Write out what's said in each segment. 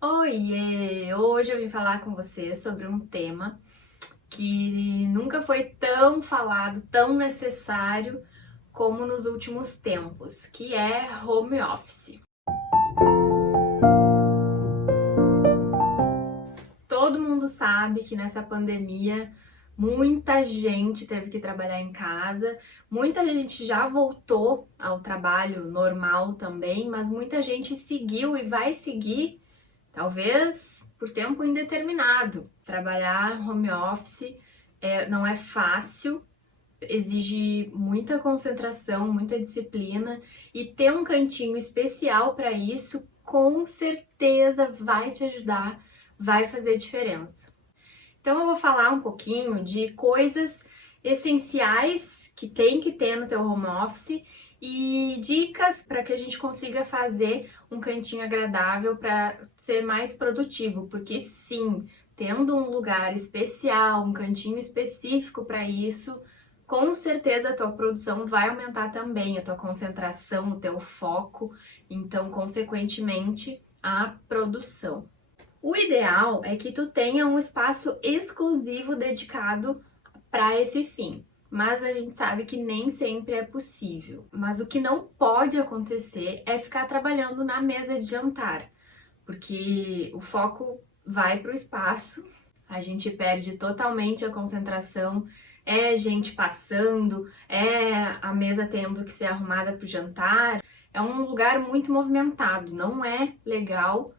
Oiê! Hoje eu vim falar com você sobre um tema que nunca foi tão falado, tão necessário como nos últimos tempos, que é home office. Todo mundo sabe que nessa pandemia muita gente teve que trabalhar em casa, muita gente já voltou ao trabalho normal também, mas muita gente seguiu e vai seguir, talvez por tempo indeterminado. Trabalhar home office não é fácil, exige muita concentração, muita disciplina e ter um cantinho especial para isso com certeza vai te ajudar, vai fazer diferença. Então eu vou falar um pouquinho de coisas essenciais que tem que ter no teu home office e dicas para que a gente consiga fazer um cantinho agradável para ser mais produtivo, porque sim, tendo um lugar especial, um cantinho específico para isso, com certeza a tua produção vai aumentar também, a tua concentração, o teu foco, então consequentemente a produção. O ideal é que tu tenha um espaço exclusivo dedicado para esse fim, mas a gente sabe que nem sempre é possível. Mas o que não pode acontecer é ficar trabalhando na mesa de jantar, porque o foco vai para o espaço, a gente perde totalmente a concentração, é gente passando, é a mesa tendo que ser arrumada para o jantar. É um lugar muito movimentado, não é legal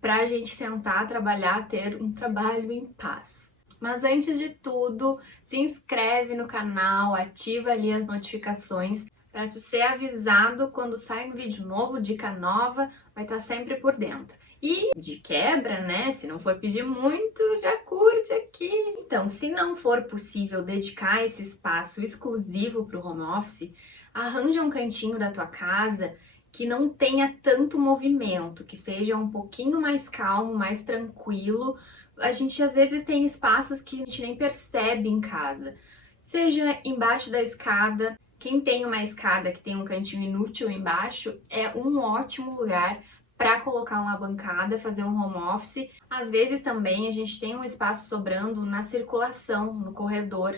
para a gente sentar, trabalhar, ter um trabalho em paz. Mas antes de tudo, se inscreve no canal, ativa ali as notificações para tu ser avisado quando sai um vídeo novo, dica nova, vai estar sempre por dentro. E de quebra, né? Se não for pedir muito, já curte aqui. Então, se não for possível dedicar esse espaço exclusivo para o home office, arranja um cantinho da tua casa que não tenha tanto movimento, que seja um pouquinho mais calmo, mais tranquilo. A gente às vezes tem espaços que a gente nem percebe em casa, seja embaixo da escada. Quem tem uma escada que tem um cantinho inútil embaixo é um ótimo lugar para colocar uma bancada, fazer um home office. Às vezes também a gente tem um espaço sobrando na circulação, no corredor,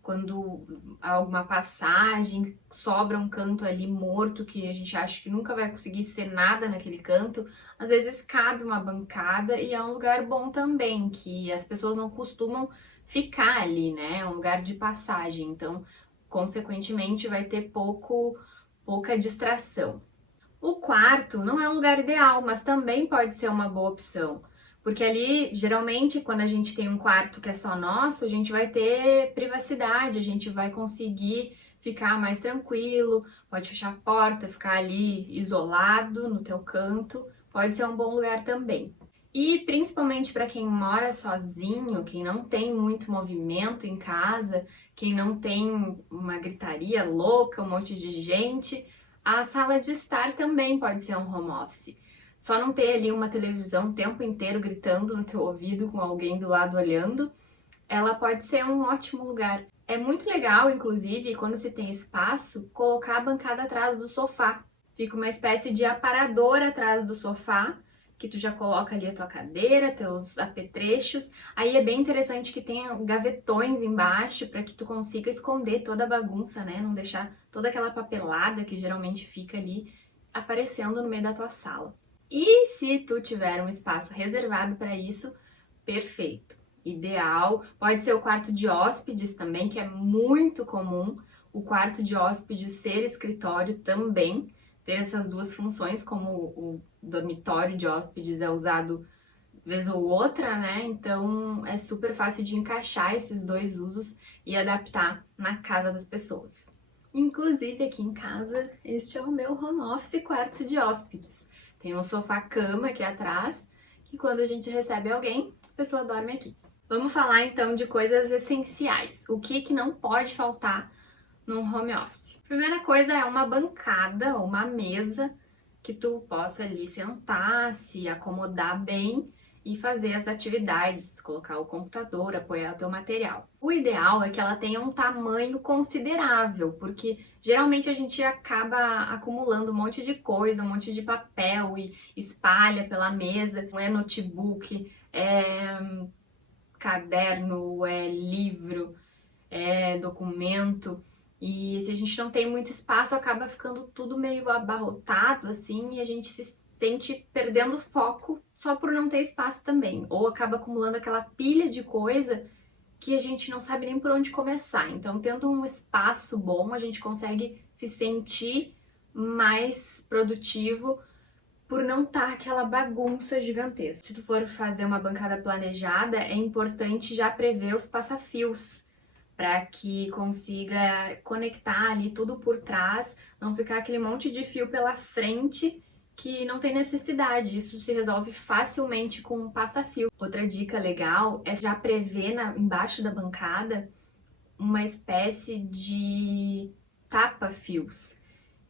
quando há alguma passagem, sobra um canto ali morto que a gente acha que nunca vai conseguir ser nada naquele canto, às vezes cabe uma bancada e é um lugar bom também, que as pessoas não costumam ficar ali, né? É um lugar de passagem, então, consequentemente, vai ter pouca distração. O quarto não é um lugar ideal, mas também pode ser uma boa opção. Porque ali, geralmente, quando a gente tem um quarto que é só nosso, a gente vai ter privacidade, a gente vai conseguir ficar mais tranquilo, pode fechar a porta, ficar ali isolado no teu canto, pode ser um bom lugar também. E principalmente para quem mora sozinho, quem não tem muito movimento em casa, quem não tem uma gritaria louca, um monte de gente, a sala de estar também pode ser um home office. Só não ter ali uma televisão o tempo inteiro gritando no teu ouvido com alguém do lado olhando, ela pode ser um ótimo lugar. É muito legal, inclusive, quando se tem espaço, colocar a bancada atrás do sofá. Fica uma espécie de aparador atrás do sofá, que tu já coloca ali a tua cadeira, teus apetrechos. Aí é bem interessante que tenha gavetões embaixo para que tu consiga esconder toda a bagunça, né? Não deixar toda aquela papelada que geralmente fica ali aparecendo no meio da tua sala. E se tu tiver um espaço reservado para isso, perfeito. Ideal. Pode ser o quarto de hóspedes também, que é muito comum. O quarto de hóspedes ser escritório também, ter essas duas funções, como o dormitório de hóspedes é usado vez ou outra, né? Então é super fácil de encaixar esses dois usos e adaptar na casa das pessoas. Inclusive aqui em casa, este é o meu home office quarto de hóspedes. Tem um sofá-cama aqui atrás, que quando a gente recebe alguém, a pessoa dorme aqui. Vamos falar então de coisas essenciais. O que não pode faltar num home office? Primeira coisa é uma bancada ou uma mesa que tu possa ali sentar, se acomodar bem e fazer as atividades, colocar o computador, apoiar o teu material. O ideal é que ela tenha um tamanho considerável, porque geralmente a gente acaba acumulando um monte de coisa, um monte de papel e espalha pela mesa. Não é notebook, é caderno, é livro, é documento. E se a gente não tem muito espaço, acaba ficando tudo meio abarrotado assim e a gente se sente perdendo foco só por não ter espaço também. Ou acaba acumulando aquela pilha de coisa que a gente não sabe nem por onde começar. Então, tendo um espaço bom, a gente consegue se sentir mais produtivo por não estar aquela bagunça gigantesca. Se tu for fazer uma bancada planejada, é importante já prever os passafios para que consiga conectar ali tudo por trás, não ficar aquele monte de fio pela frente que não tem necessidade. Isso se resolve facilmente com um passa-fio. Outra dica legal é já prever embaixo da bancada uma espécie de tapa-fios,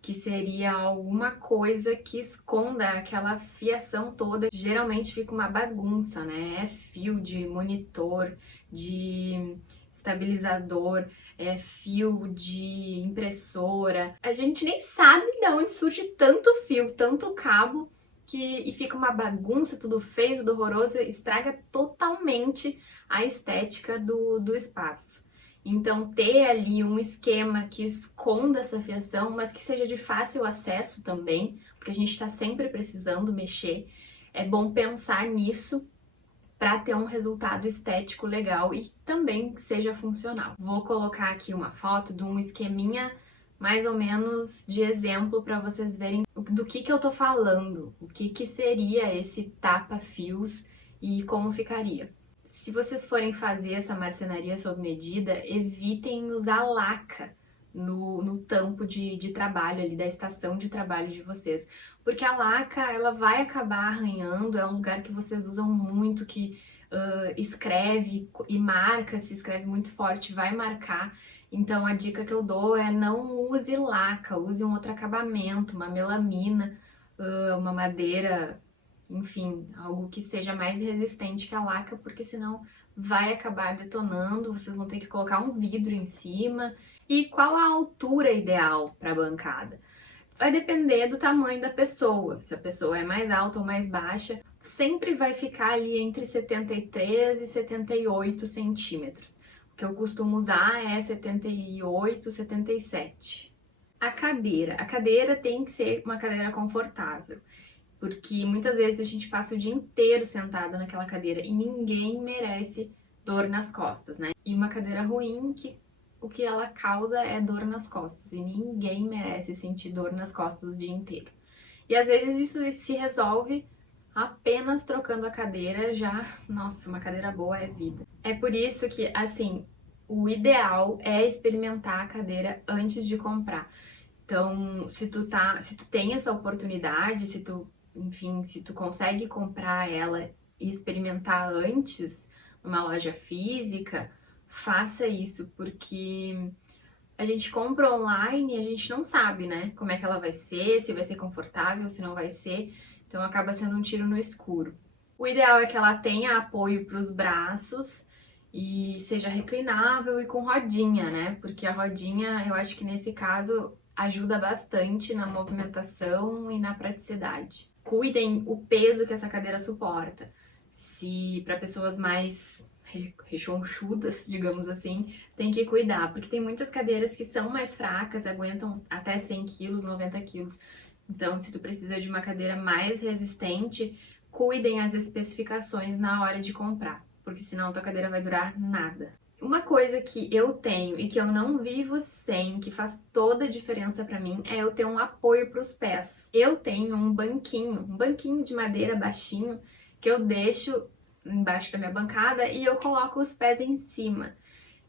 que seria alguma coisa que esconda aquela fiação toda. Geralmente fica uma bagunça, né? É fio de monitor, de estabilizador, é fio de impressora. A gente nem sabe de onde surge tanto fio, tanto cabo, e fica uma bagunça, tudo feio, tudo horroroso, estraga totalmente a estética do espaço. Então, ter ali um esquema que esconda essa fiação, mas que seja de fácil acesso também, porque a gente está sempre precisando mexer, é bom pensar nisso para ter um resultado estético legal e também que seja funcional. Vou colocar aqui uma foto de um esqueminha mais ou menos de exemplo para vocês verem do que eu tô falando, o que seria esse tapa-fios e como ficaria. Se vocês forem fazer essa marcenaria sob medida, evitem usar laca no tampo de trabalho ali, da estação de trabalho de vocês. Porque a laca, ela vai acabar arranhando, é um lugar que vocês usam muito, que escreve e marca, se escreve muito forte, vai marcar. Então a dica que eu dou é não use laca, use um outro acabamento, uma melamina, uma madeira, enfim, algo que seja mais resistente que a laca, porque senão vai acabar detonando, vocês vão ter que colocar um vidro em cima. E qual a altura ideal para a bancada? Vai depender do tamanho da pessoa, se a pessoa é mais alta ou mais baixa, sempre vai ficar ali entre 73 e 78 centímetros. O que eu costumo usar é 78, 77. A cadeira tem que ser uma cadeira confortável, porque muitas vezes a gente passa o dia inteiro sentado naquela cadeira e ninguém merece dor nas costas, né? E uma cadeira ruim, o que ela causa é dor nas costas, e ninguém merece sentir dor nas costas o dia inteiro. E às vezes isso se resolve apenas trocando a cadeira, nossa, uma cadeira boa é vida. É por isso que, assim, o ideal é experimentar a cadeira antes de comprar. Então, se tu tem essa oportunidade, se tu consegue comprar ela e experimentar antes numa loja física, faça isso, porque a gente compra online e a gente não sabe, né, como é que ela vai ser, se vai ser confortável, se não vai ser, então acaba sendo um tiro no escuro. O ideal é que ela tenha apoio para os braços e seja reclinável e com rodinha, né, porque a rodinha, eu acho que nesse caso ajuda bastante na movimentação e na praticidade. Cuidem o peso que essa cadeira suporta. Se para pessoas mais rechonchudas, digamos assim, tem que cuidar, porque tem muitas cadeiras que são mais fracas, aguentam até 100 quilos, 90 quilos. Então, se tu precisa de uma cadeira mais resistente, cuidem as especificações na hora de comprar, porque senão tua cadeira vai durar nada. Uma coisa que eu tenho e que eu não vivo sem, que faz toda a diferença pra mim, é eu ter um apoio pros pés. Eu tenho um banquinho de madeira baixinho, que eu deixo embaixo da minha bancada e eu coloco os pés em cima.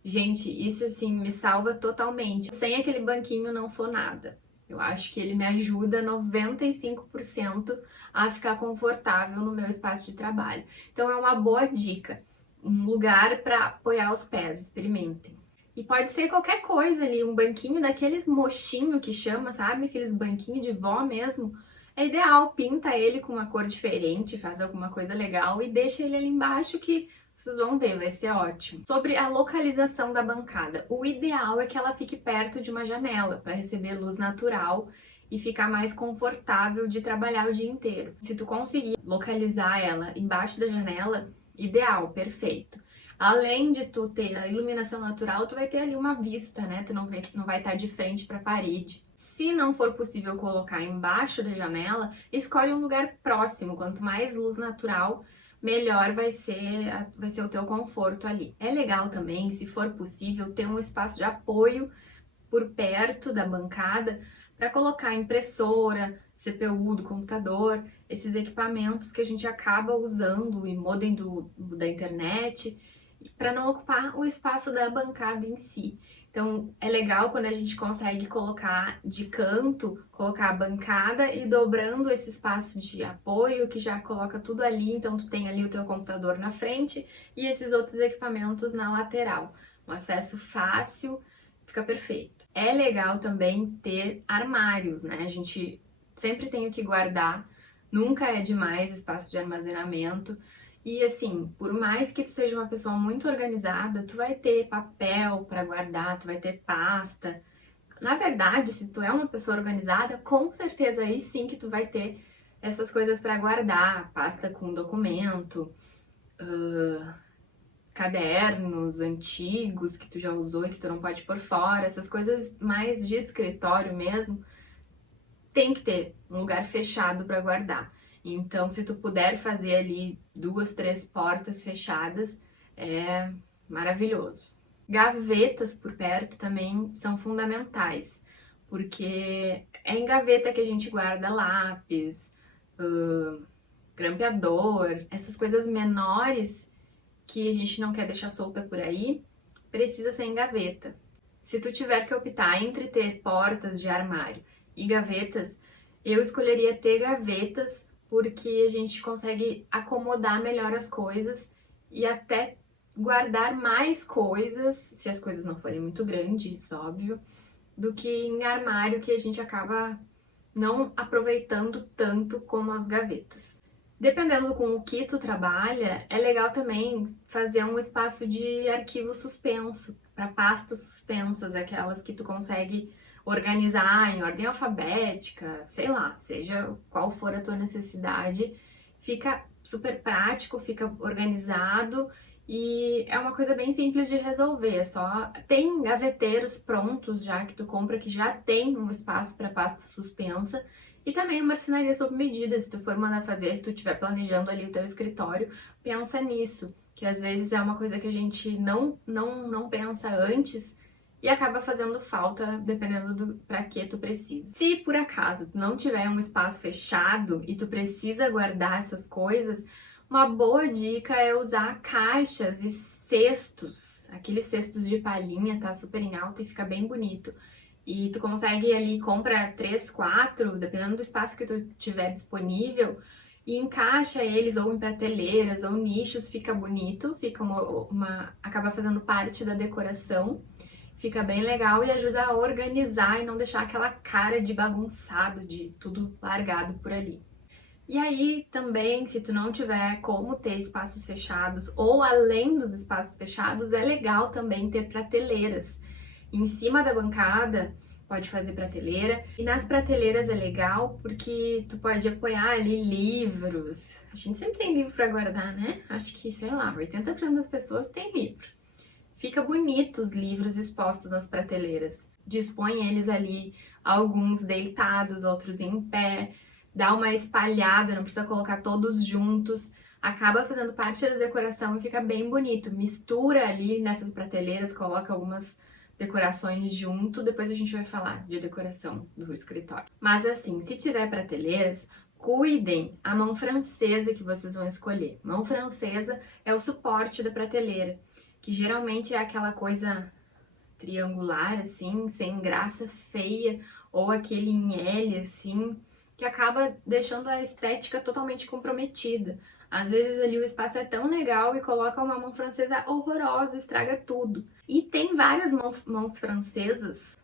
Gente, isso assim me salva totalmente. Sem aquele banquinho não sou nada. Eu acho que ele me ajuda 95% a ficar confortável no meu espaço de trabalho. Então é uma boa dica, um lugar para apoiar os pés, experimentem. E pode ser qualquer coisa ali, um banquinho daqueles mochinho que chama, sabe? Aqueles banquinhos de vó mesmo. É ideal, pinta ele com uma cor diferente, faz alguma coisa legal e deixa ele ali embaixo que Vocês vão ver, vai ser ótimo. Sobre a localização da bancada, o ideal é que ela fique perto de uma janela para receber luz natural e ficar mais confortável de trabalhar o dia inteiro. Se tu conseguir localizar ela embaixo da janela, ideal, perfeito. Além de tu ter a iluminação natural, tu vai ter ali uma vista, né? Tu não vai estar de frente para a parede. Se não for possível colocar embaixo da janela, escolhe um lugar próximo. Quanto mais luz natural, melhor vai ser o teu conforto ali. É legal também, se for possível, ter um espaço de apoio por perto da bancada para colocar impressora, CPU do computador, esses equipamentos que a gente acaba usando, e modem da internet, para não ocupar o espaço da bancada em si. Então é legal quando a gente consegue colocar de canto, colocar a bancada e dobrando esse espaço de apoio que já coloca tudo ali, então tu tem ali o teu computador na frente e esses outros equipamentos na lateral. Um acesso fácil, fica perfeito. É legal também ter armários, né? A gente sempre tem o que guardar, nunca é demais espaço de armazenamento. E assim, por mais que tu seja uma pessoa muito organizada, tu vai ter papel para guardar, tu vai ter pasta. Na verdade, se tu é uma pessoa organizada, com certeza aí sim que tu vai ter essas coisas para guardar, pasta com documento, cadernos antigos que tu já usou e que tu não pode pôr fora, essas coisas mais de escritório mesmo, tem que ter um lugar fechado para guardar. Então, se tu puder fazer ali 2, 3 portas fechadas, é maravilhoso. Gavetas por perto também são fundamentais, porque é em gaveta que a gente guarda lápis, grampeador, essas coisas menores que a gente não quer deixar solta por aí, precisa ser em gaveta. Se tu tiver que optar entre ter portas de armário e gavetas, eu escolheria ter gavetas porque a gente consegue acomodar melhor as coisas e até guardar mais coisas, se as coisas não forem muito grandes, óbvio, do que em armário que a gente acaba não aproveitando tanto como as gavetas. Dependendo com o que tu trabalha, é legal também fazer um espaço de arquivo suspenso, para pastas suspensas, aquelas que tu consegue organizar em ordem alfabética, sei lá, seja qual for a tua necessidade, fica super prático, fica organizado e é uma coisa bem simples de resolver, é só tem gaveteiros prontos já que tu compra que já tem um espaço para pasta suspensa. E também a marcenaria sob medida, se tu for mandar fazer, se tu estiver planejando ali o teu escritório, pensa nisso, que às vezes é uma coisa que a gente não pensa antes e acaba fazendo falta dependendo do para que tu precisa. Se por acaso tu não tiver um espaço fechado e tu precisa guardar essas coisas, uma boa dica é usar caixas e cestos, aqueles cestos de palhinha, tá super em alta e fica bem bonito. E tu consegue ali, compra 3, 4, dependendo do espaço que tu tiver disponível, e encaixa eles ou em prateleiras ou nichos, fica bonito, fica acaba fazendo parte da decoração, fica bem legal e ajuda a organizar e não deixar aquela cara de bagunçado, de tudo largado por ali. E aí também, se tu não tiver como ter espaços fechados ou além dos espaços fechados, é legal também ter prateleiras. Em cima da bancada, pode fazer prateleira. E nas prateleiras é legal porque tu pode apoiar ali livros. A gente sempre tem livro para guardar, né? Acho que, sei lá, 80% das pessoas tem livro. Fica bonito os livros expostos nas prateleiras. Dispõe eles ali, alguns deitados, outros em pé. Dá uma espalhada, não precisa colocar todos juntos. Acaba fazendo parte da decoração e fica bem bonito. Mistura ali nessas prateleiras, coloca algumas decorações junto, depois a gente vai falar de decoração do escritório. Mas assim, se tiver prateleiras, cuidem a mão francesa que vocês vão escolher. Mão francesa é o suporte da prateleira, que geralmente é aquela coisa triangular, assim, sem graça, feia, ou aquele em L, assim, que acaba deixando a estética totalmente comprometida. Às vezes ali o espaço é tão legal e coloca uma mão francesa horrorosa, estraga tudo. E tem várias mãos francesas.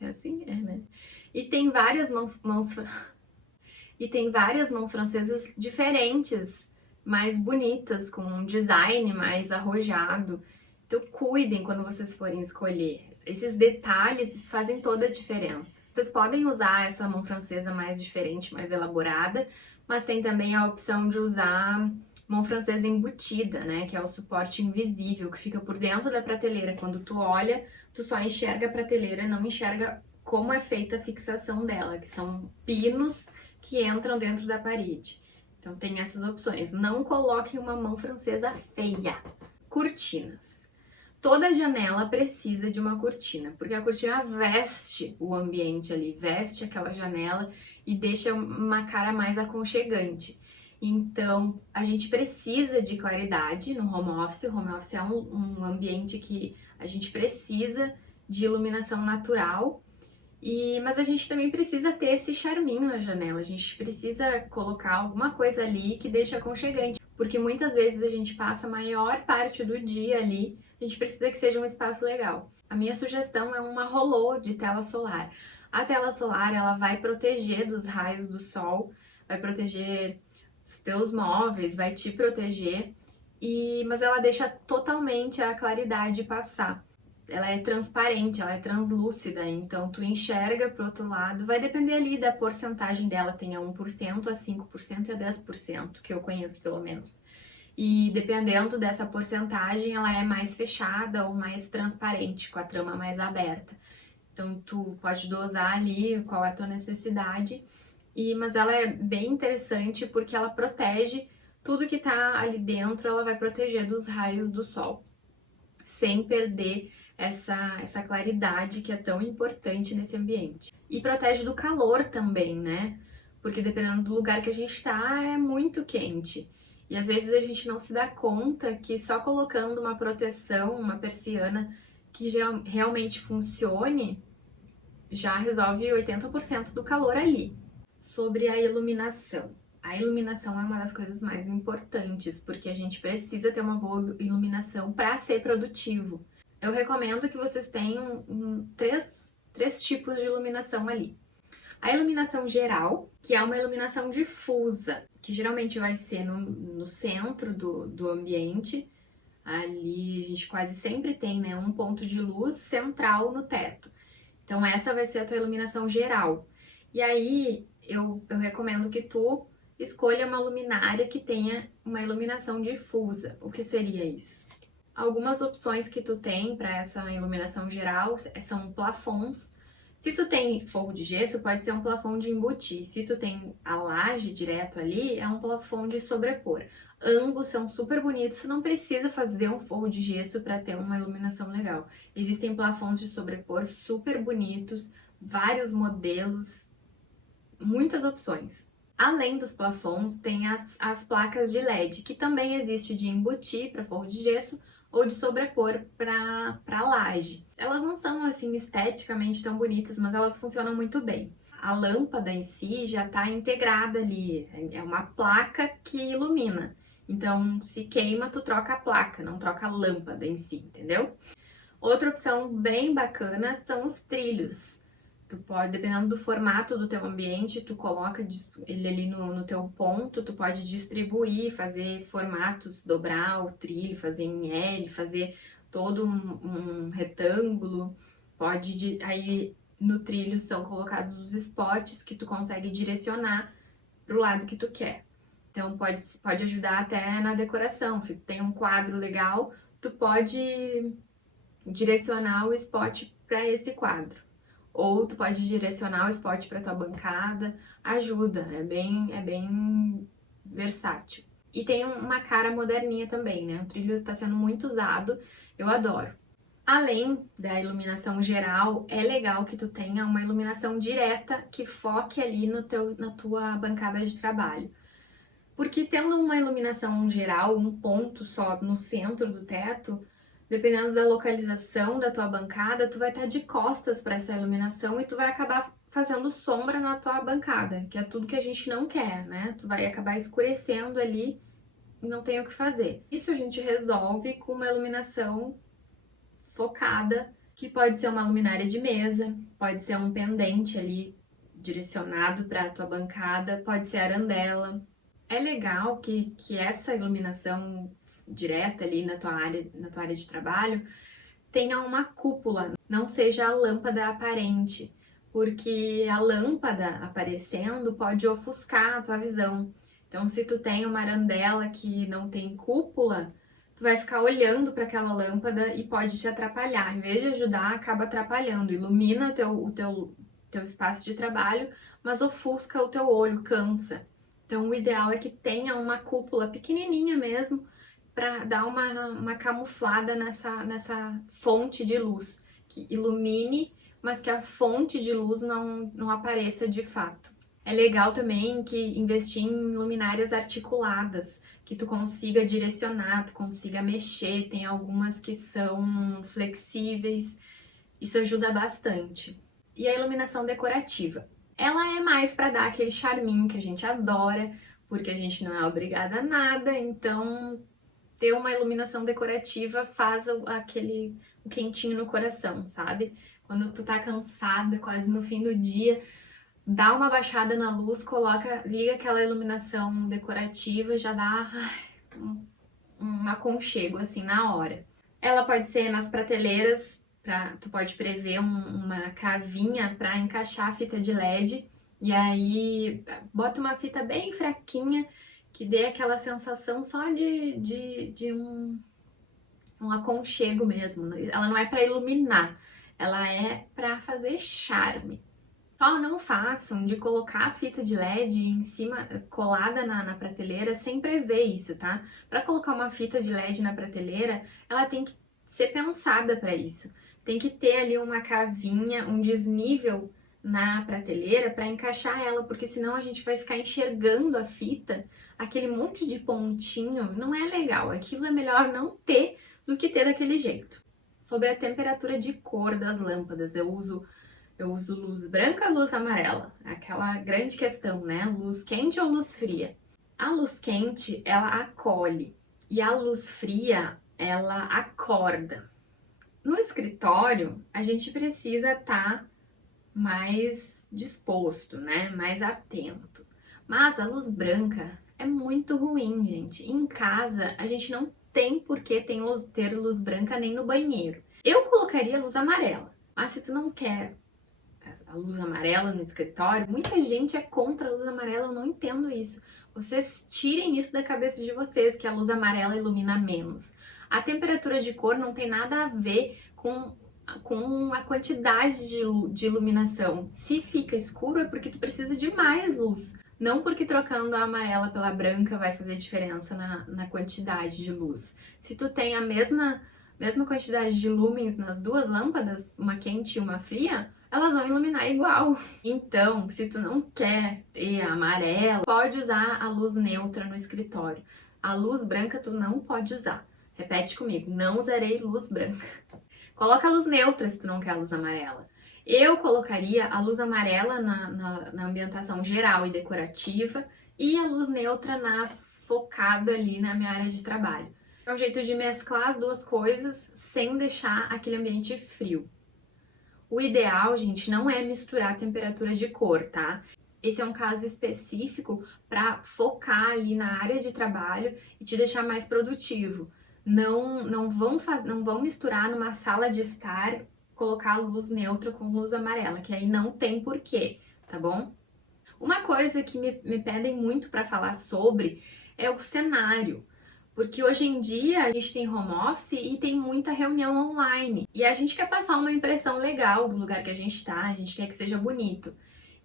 É assim, é, né? E tem várias mãos francesas diferentes, mais bonitas, com um design mais arrojado. Então cuidem quando vocês forem escolher. Esses detalhes fazem toda a diferença. Vocês podem usar essa mão francesa mais diferente, mais elaborada, mas tem também a opção de usar mão francesa embutida, né? Que é o suporte invisível, que fica por dentro da prateleira. Quando tu olha, tu só enxerga a prateleira, não enxerga como é feita a fixação dela, que são pinos que entram dentro da parede. Então tem essas opções. Não coloquem uma mão francesa feia. Cortinas. Toda janela precisa de uma cortina, porque a cortina veste o ambiente ali, veste aquela janela e deixa uma cara mais aconchegante. Então, a gente precisa de claridade no home office. O home office é um ambiente que a gente precisa de iluminação natural, mas a gente também precisa ter esse charminho na janela. A gente precisa colocar alguma coisa ali que deixe aconchegante, porque muitas vezes a gente passa a maior parte do dia ali. A gente precisa que seja um espaço legal. A minha sugestão é uma rolô de tela solar. A tela solar, ela vai proteger dos raios do sol, vai proteger os teus móveis, vai te proteger, mas ela deixa totalmente a claridade passar. Ela é transparente, ela é translúcida, então tu enxerga pro outro lado. Vai depender ali da porcentagem dela, tem a 1%, a 5% e a 10%, que eu conheço pelo menos. E dependendo dessa porcentagem, ela é mais fechada ou mais transparente, com a trama mais aberta. Então, tu pode dosar ali qual é a tua necessidade, mas ela é bem interessante porque ela protege tudo que tá ali dentro, ela vai proteger dos raios do sol, sem perder essa claridade que é tão importante nesse ambiente. E protege do calor também, né? Porque dependendo do lugar que a gente tá, é muito quente. E às vezes a gente não se dá conta que só colocando uma proteção, uma persiana que realmente funcione, já resolve 80% do calor ali. Sobre a iluminação. A iluminação é uma das coisas mais importantes, porque a gente precisa ter uma boa iluminação para ser produtivo. Eu recomendo que vocês tenham três tipos de iluminação ali. A iluminação geral, que é uma iluminação difusa, que geralmente vai ser no centro do ambiente. Ali a gente quase sempre tem, né, um ponto de luz central no teto. Então essa vai ser a tua iluminação geral. E aí eu recomendo que tu escolha uma luminária que tenha uma iluminação difusa. O que seria isso? Algumas opções que tu tem para essa iluminação geral são plafons. Se tu tem forro de gesso, pode ser um plafon de embutir. Se tu tem a laje direto ali, é um plafon de sobrepor. Ambos são super bonitos, tu não precisa fazer um forro de gesso para ter uma iluminação legal. Existem plafons de sobrepor super bonitos, vários modelos, muitas opções. Além dos plafons, tem as placas de LED, que também existe de embutir para forro de gesso, ou de sobrepor para laje. Elas não são assim esteticamente tão bonitas, mas elas funcionam muito bem. A lâmpada em si já está integrada ali, é uma placa que ilumina. Então, se queima, tu troca a placa, não troca a lâmpada em si, entendeu? Outra opção bem bacana são os trilhos. Tu pode, dependendo do formato do teu ambiente, tu coloca ele ali no teu ponto, tu pode distribuir, fazer formatos, dobrar o trilho, fazer em L, fazer todo um retângulo. Aí no trilho são colocados os spots que tu consegue direcionar pro lado que tu quer. Então pode ajudar até na decoração. Se tu tem um quadro legal, tu pode direcionar o spot para esse quadro. Ou tu pode direcionar o spot para tua bancada, ajuda, é bem versátil. E tem uma cara moderninha também, né? O trilho tá sendo muito usado, eu adoro. Além da iluminação geral, é legal que tu tenha uma iluminação direta que foque ali na tua bancada de trabalho. Porque tendo uma iluminação geral, um ponto só no centro do teto, dependendo da localização da tua bancada, tu vai estar de costas para essa iluminação e tu vai acabar fazendo sombra na tua bancada, que é tudo que a gente não quer, né? Tu vai acabar escurecendo ali e não tem o que fazer. Isso a gente resolve com uma iluminação focada, que pode ser uma luminária de mesa, pode ser um pendente ali direcionado para a tua bancada, pode ser arandela. É legal que essa iluminação direta ali na tua área de trabalho tenha uma cúpula, não seja a lâmpada aparente, porque a lâmpada aparecendo pode ofuscar a tua visão. Então, se tu tem uma arandela que não tem cúpula, tu vai ficar olhando para aquela lâmpada e pode te atrapalhar. Em vez de ajudar, acaba atrapalhando. Ilumina teu espaço de trabalho, mas ofusca o teu olho, cansa. Então, o ideal é que tenha uma cúpula pequenininha mesmo, para dar uma camuflada nessa fonte de luz, que ilumine, mas que a fonte de luz não apareça de fato. É legal também que investir em luminárias articuladas, que tu consiga direcionar, tu consiga mexer, tem algumas que são flexíveis, isso ajuda bastante. E a iluminação decorativa? Ela é mais para dar aquele charminho que a gente adora, porque a gente não é obrigada a nada, então ter uma iluminação decorativa faz o quentinho no coração, sabe? Quando tu tá cansada, quase no fim do dia, dá uma baixada na luz, liga aquela iluminação decorativa, já dá um aconchego assim na hora. Ela pode ser nas prateleiras, tu pode prever uma cavinha para encaixar a fita de LED e aí bota uma fita bem fraquinha que dê aquela sensação só de um aconchego mesmo. Ela não é para iluminar, ela é para fazer charme. Só não façam de colocar a fita de LED em cima, colada na prateleira, sem prever isso, tá? Para colocar uma fita de LED na prateleira, ela tem que ser pensada para isso. Tem que ter ali uma cavinha, um desnível na prateleira para encaixar ela, porque senão a gente vai ficar enxergando a fita, aquele monte de pontinho, não é legal. Aquilo é melhor não ter do que ter daquele jeito. Sobre a temperatura de cor das lâmpadas, eu uso luz branca ou luz amarela? Aquela grande questão, né? Luz quente ou luz fria? A luz quente, ela acolhe e a luz fria, ela acorda. No escritório, a gente precisa estar mais disposto, né? Mais atento. Mas a luz branca é muito ruim, gente. Em casa, a gente não tem por que ter luz branca nem no banheiro. Eu colocaria luz amarela, mas se tu não quer a luz amarela no escritório, muita gente é contra a luz amarela, eu não entendo isso. Vocês tirem isso da cabeça de vocês, que a luz amarela ilumina menos. A temperatura de cor não tem nada a ver com a quantidade de iluminação. Se fica escuro é porque tu precisa de mais luz, não porque trocando a amarela pela branca vai fazer diferença na quantidade de luz. Se tu tem a mesma quantidade de lumens nas duas lâmpadas, uma quente e uma fria, elas vão iluminar igual. Então, se tu não quer ter a amarela, pode usar a luz neutra no escritório. A luz branca tu não pode usar. Repete comigo, não usarei luz branca. Coloca a luz neutra se tu não quer a luz amarela. Eu colocaria a luz amarela na ambientação geral e decorativa e a luz neutra focada ali na minha área de trabalho. É um jeito de mesclar as duas coisas sem deixar aquele ambiente frio. O ideal, gente, não é misturar temperatura de cor, tá? Esse é um caso específico para focar ali na área de trabalho e te deixar mais produtivo. Não vão misturar numa sala de estar, colocar luz neutra com luz amarela, que aí não tem porquê, tá bom? Uma coisa que me pedem muito para falar sobre é o cenário. Porque hoje em dia a gente tem home office e tem muita reunião online. E a gente quer passar uma impressão legal do lugar que a gente está, a gente quer que seja bonito.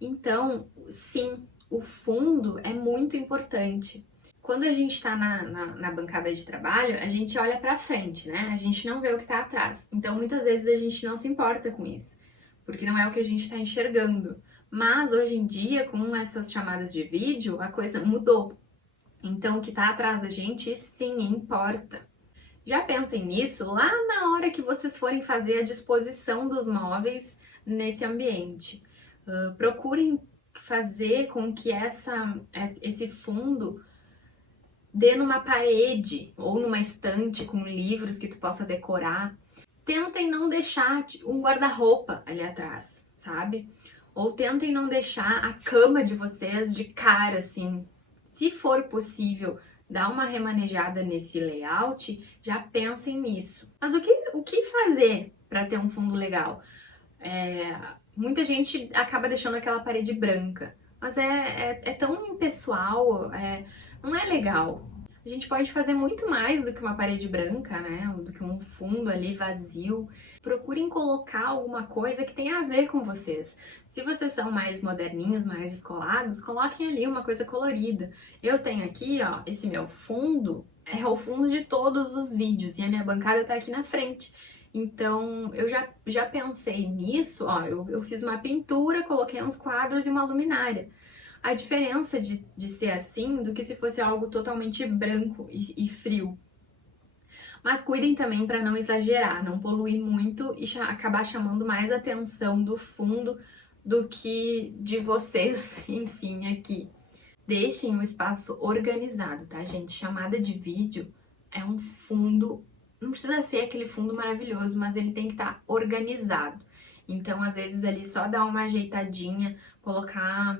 Então, sim, o fundo é muito importante. Quando a gente está na bancada de trabalho, a gente olha para frente, né? A gente não vê o que está atrás. Então, muitas vezes a gente não se importa com isso, porque não é o que a gente está enxergando. Mas hoje em dia, com essas chamadas de vídeo, a coisa mudou. Então, o que está atrás da gente, sim, importa. Já pensem nisso lá na hora que vocês forem fazer a disposição dos móveis nesse ambiente. Procurem fazer com que esse fundo dê numa parede ou numa estante com livros que tu possa decorar. Tentem não deixar um guarda-roupa ali atrás, sabe? Ou tentem não deixar a cama de vocês de cara, assim, Se for possível dar uma remanejada nesse layout, já pensem nisso. Mas o que fazer para ter um fundo legal? Muita gente acaba deixando aquela parede branca, mas é tão impessoal, não é legal. A gente pode fazer muito mais do que uma parede branca, né? Do que um fundo ali vazio. Procurem colocar alguma coisa que tenha a ver com vocês. Se vocês são mais moderninhos, mais descolados, coloquem ali uma coisa colorida. Eu tenho aqui, ó, esse meu fundo é o fundo de todos os vídeos e a minha bancada tá aqui na frente. Então, eu já pensei nisso, ó, eu fiz uma pintura, coloquei uns quadros e uma luminária. A diferença de ser assim do que se fosse algo totalmente branco e frio. Mas cuidem também para não exagerar, não poluir muito e acabar chamando mais atenção do fundo do que de vocês, enfim, aqui. Deixem o espaço organizado, tá, gente? Chamada de vídeo é um fundo, não precisa ser aquele fundo maravilhoso, mas ele tem que estar organizado. Então, às vezes, ali só dar uma ajeitadinha, colocar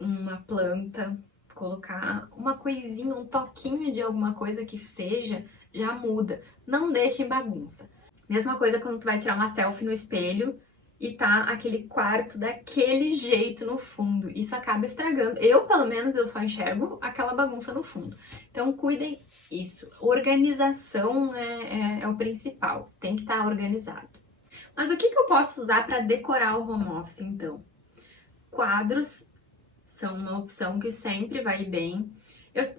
uma planta, colocar uma coisinha, um toquinho de alguma coisa que seja, já muda. Não deixe bagunça. Mesma coisa quando tu vai tirar uma selfie no espelho e tá aquele quarto daquele jeito no fundo. Isso acaba estragando. Eu, pelo menos, eu só enxergo aquela bagunça no fundo. Então, cuidem isso. Organização é o principal. Tem que estar organizado. Mas o que eu posso usar para decorar o home office, então? Quadros são uma opção que sempre vai bem.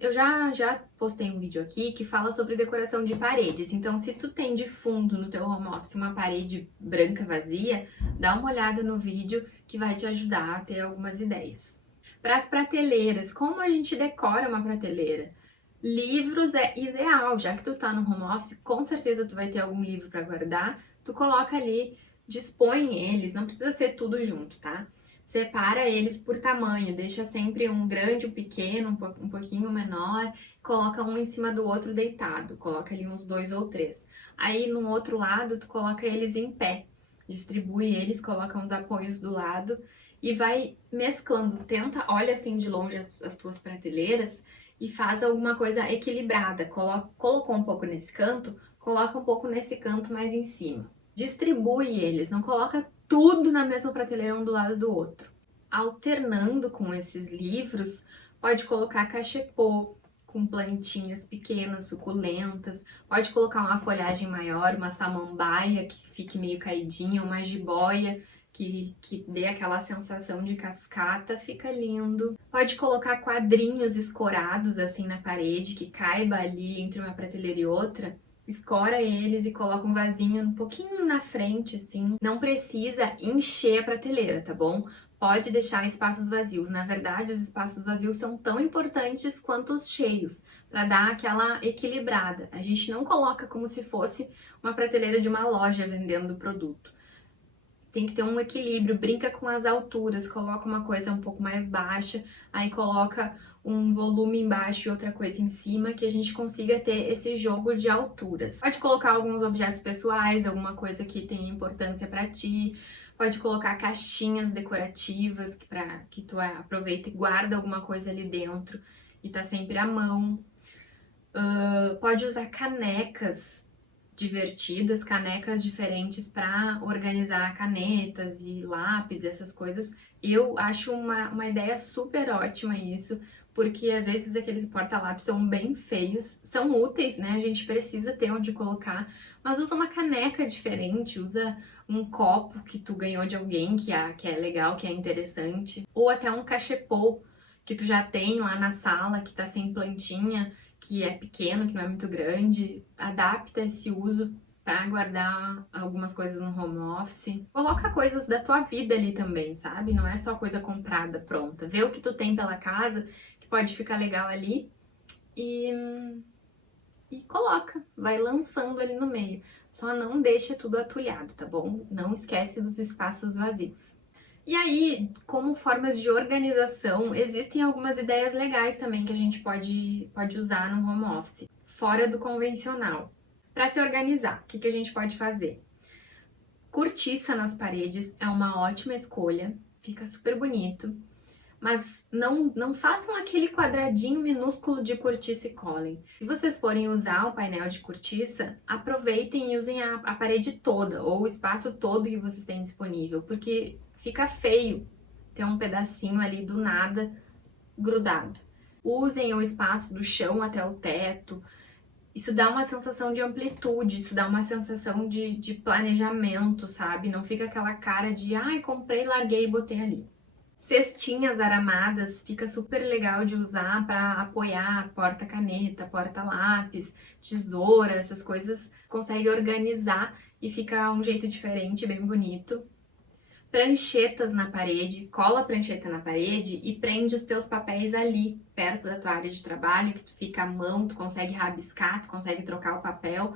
Eu já postei um vídeo aqui que fala sobre decoração de paredes. Então, se tu tem de fundo no teu home office uma parede branca vazia, dá uma olhada no vídeo que vai te ajudar a ter algumas ideias. Para as prateleiras, como a gente decora uma prateleira? Livros é ideal, já que tu tá no home office, com certeza tu vai ter algum livro para guardar. Tu coloca ali, dispõe eles, não precisa ser tudo junto, tá? Separa eles por tamanho, deixa sempre um grande, um pequeno, um pouquinho menor, coloca um em cima do outro deitado, coloca ali uns 2 ou 3. Aí no outro lado, tu coloca eles em pé, distribui eles, coloca uns apoios do lado e vai mesclando. Tenta, olha assim de longe as tuas prateleiras e faz alguma coisa equilibrada. Colocou um pouco nesse canto, coloca um pouco nesse canto mais em cima. Distribui eles, não coloca tudo na mesma prateleira um do lado do outro. Alternando com esses livros, pode colocar cachepô com plantinhas pequenas, suculentas, pode colocar uma folhagem maior, uma samambaia que fique meio caidinha, uma jiboia que dê aquela sensação de cascata, fica lindo. Pode colocar quadrinhos escorados assim na parede, que caiba ali entre uma prateleira e outra. Escora eles e coloca um vasinho um pouquinho na frente, assim. Não precisa encher a prateleira, tá bom? Pode deixar espaços vazios. Na verdade, os espaços vazios são tão importantes quanto os cheios, para dar aquela equilibrada. A gente não coloca como se fosse uma prateleira de uma loja vendendo produto. Tem que ter um equilíbrio, brinca com as alturas, coloca uma coisa um pouco mais baixa, aí coloca um volume embaixo e outra coisa em cima, que a gente consiga ter esse jogo de alturas. Pode colocar alguns objetos pessoais, alguma coisa que tenha importância para ti, pode colocar caixinhas decorativas para que tu aproveita e guarda alguma coisa ali dentro e tá sempre à mão. Pode usar canecas divertidas, canecas diferentes para organizar canetas e lápis, essas coisas. Eu acho uma ideia super ótima isso, porque às vezes aqueles porta-lápis são bem feios, são úteis, né? A gente precisa ter onde colocar, mas usa uma caneca diferente, usa um copo que tu ganhou de alguém que é legal, que é interessante, ou até um cachepô que tu já tem lá na sala, que tá sem plantinha, que é pequeno, que não é muito grande, adapta esse uso para guardar algumas coisas no home office. Coloca coisas da tua vida ali também, sabe? Não é só coisa comprada, pronta. Vê o que tu tem pela casa, que pode ficar legal ali e coloca, vai lançando ali no meio. Só não deixa tudo atulhado, tá bom? Não esquece dos espaços vazios. E aí, como formas de organização, existem algumas ideias legais também que a gente pode usar no home office, fora do convencional. Para se organizar, o que a gente pode fazer? Cortiça nas paredes é uma ótima escolha, fica super bonito, mas não façam aquele quadradinho minúsculo de cortiça e colhem. Se vocês forem usar o painel de cortiça, aproveitem e usem a parede toda ou o espaço todo que vocês têm disponível, porque fica feio ter um pedacinho ali do nada grudado. Usem o espaço do chão até o teto. Isso dá uma sensação de amplitude, isso dá uma sensação de planejamento, sabe? Não fica aquela cara de, ai, comprei, larguei e botei ali. Cestinhas aramadas, fica super legal de usar para apoiar porta-caneta, porta-lápis, tesoura, essas coisas. Consegue organizar e fica um jeito diferente, bem bonito. Pranchetas na parede, cola a prancheta na parede e prende os teus papéis ali, perto da tua área de trabalho, que tu fica à mão, tu consegue rabiscar, tu consegue trocar o papel.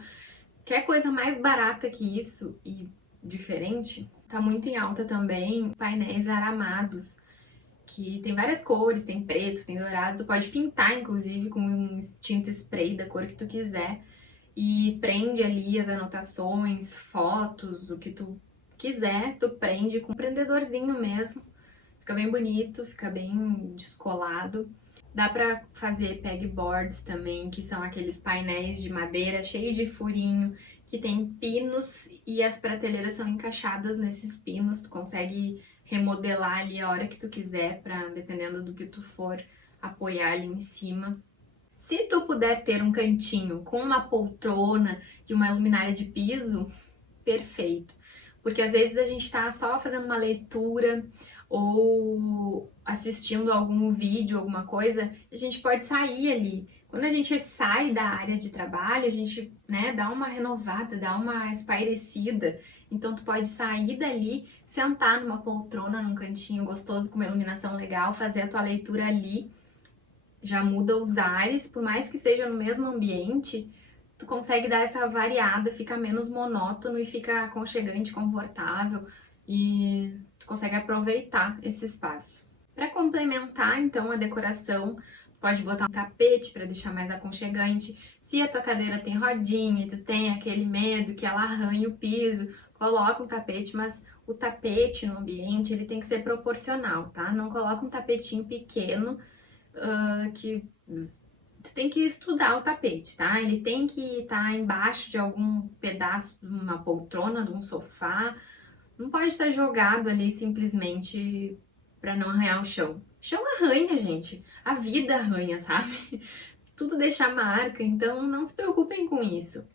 Quer coisa mais barata que isso e diferente? Tá muito em alta também painéis aramados, que tem várias cores, tem preto, tem dourado, tu pode pintar inclusive com um tinta spray da cor que tu quiser e prende ali as anotações, fotos, o que tu quiser, tu prende com um prendedorzinho mesmo, fica bem bonito, fica bem descolado. Dá pra fazer pegboards também, que são aqueles painéis de madeira cheios de furinho, que tem pinos e as prateleiras são encaixadas nesses pinos, tu consegue remodelar ali a hora que tu quiser, dependendo do que tu for apoiar ali em cima. Se tu puder ter um cantinho com uma poltrona e uma luminária de piso, perfeito. Porque às vezes a gente tá só fazendo uma leitura ou assistindo algum vídeo, alguma coisa, a gente pode sair ali. Quando a gente sai da área de trabalho, a gente, né, dá uma renovada, dá uma espairecida. Então tu pode sair dali, sentar numa poltrona, num cantinho gostoso, com uma iluminação legal, fazer a tua leitura ali. Já muda os ares, por mais que seja no mesmo ambiente, tu consegue dar essa variada, fica menos monótono e fica aconchegante, confortável e tu consegue aproveitar esse espaço. Para complementar, então, a decoração, pode botar um tapete para deixar mais aconchegante. Se a tua cadeira tem rodinha e tu tem aquele medo que ela arranhe o piso, coloca um tapete, mas o tapete no ambiente, ele tem que ser proporcional, tá? Não coloca um tapetinho pequeno, que tu tem que estudar o tapete, tá? Ele tem que estar embaixo de algum pedaço de uma poltrona, de um sofá. Não pode estar jogado ali simplesmente para não arranhar o chão. O chão arranha, gente. A vida arranha, sabe? Tudo deixa marca, então não se preocupem com isso.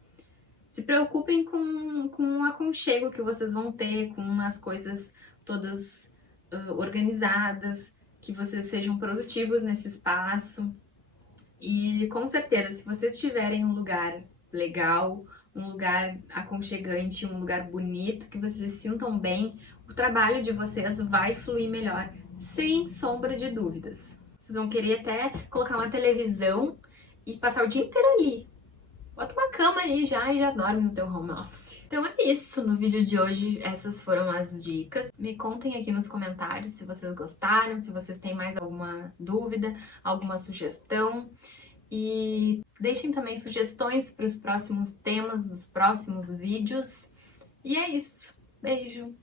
Se preocupem com o aconchego que vocês vão ter, com as coisas todas organizadas, que vocês sejam produtivos nesse espaço. E com certeza, se vocês tiverem um lugar legal, um lugar aconchegante, um lugar bonito, que vocês se sintam bem, o trabalho de vocês vai fluir melhor, sem sombra de dúvidas. Vocês vão querer até colocar uma televisão e passar o dia inteiro ali. Bota uma cama ali já e já dorme no teu home office. Então é isso no vídeo de hoje, essas foram as dicas. Me contem aqui nos comentários se vocês gostaram, se vocês têm mais alguma dúvida, alguma sugestão. E deixem também sugestões para os próximos temas dos próximos vídeos. E é isso. Beijo!